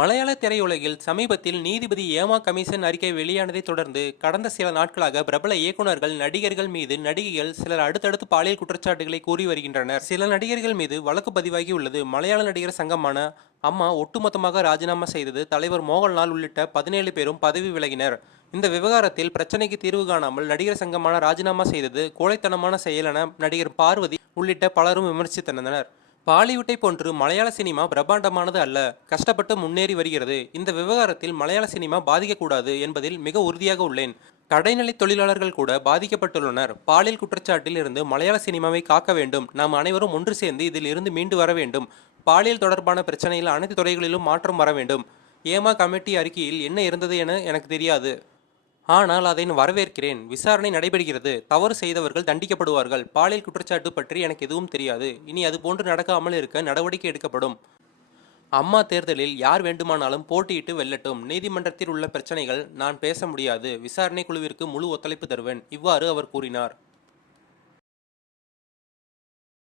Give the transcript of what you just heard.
மலையாள திரையுலகில் சமீபத்தில் நீதிபதி ஏமா கமிஷன் அறிக்கை வெளியானதை தொடர்ந்து கடந்த சில நாட்களாக பிரபல இயக்குநர்கள், நடிகர்கள் மீது நடிகைகள் சிலர் அடுத்தடுத்து பாலியல் குற்றச்சாட்டுகளை கூறி வருகின்றனர். சில நடிகர்கள் மீது வழக்கு பதிவாகி உள்ளது. மலையாள நடிகர் சங்கமான அம்மா ஒட்டுமொத்தமாக ராஜினாமா செய்தது. தலைவர் மோகன்லால் உள்ளிட்ட 17 பேரும் பதவி விலகினர். இந்த விவகாரத்தில் பிரச்சனைக்கு தீர்வு காணாமல் நடிகர் சங்கமான ராஜினாமா செய்தது கோழைத்தனமான செயல் என நடிகர் பார்வதி உள்ளிட்ட பலரும் விமர்சித்தனர். பாலிவுட்டை போன்று மலையாள சினிமா பிரம்மாண்டமானது அல்ல, கஷ்டப்பட்டு முன்னேறி வருகிறது. இந்த விவகாரத்தில் மலையாள சினிமா பாதிக்கக்கூடாது என்பதில் மிக உறுதியாக உள்ளேன். கடைநிலை தொழிலாளர்கள் கூட பாதிக்கப்பட்டுள்ளனர். பாலியல் குற்றச்சாட்டில் இருந்து மலையாள சினிமாவை காக்க வேண்டும். நாம் அனைவரும் ஒன்று சேர்ந்து இதில் இருந்து மீண்டு வர வேண்டும். பாலியல் தொடர்பான பிரச்சனையில் அனைத்து துறைகளிலும் மாற்றம் வர வேண்டும். ஏமா கமிட்டி அறிக்கையில் என்ன இருந்தது என எனக்கு தெரியாது. ஆனால் அதை நான் வரவேற்கிறேன். விசாரணை நடைபெறுகிறது. தவறு செய்தவர்கள் தண்டிக்கப்படுவார்கள். பாலியல் குற்றச்சாட்டு பற்றி எனக்கு எதுவும் தெரியாது. இனி அது போன்று நடக்காமல் இருக்க நடவடிக்கை எடுக்கப்படும். அம்மா தேர்தலில் யார் வேண்டுமானாலும் போட்டியிட்டு வெல்லட்டும். நீதிமன்றத்தில் உள்ள பிரச்சனைகள் நான் பேச முடியாது. விசாரணை குழுவிற்கு முழு ஒத்துழைப்பு தருவேன். இவ்வாறு அவர் கூறினார்.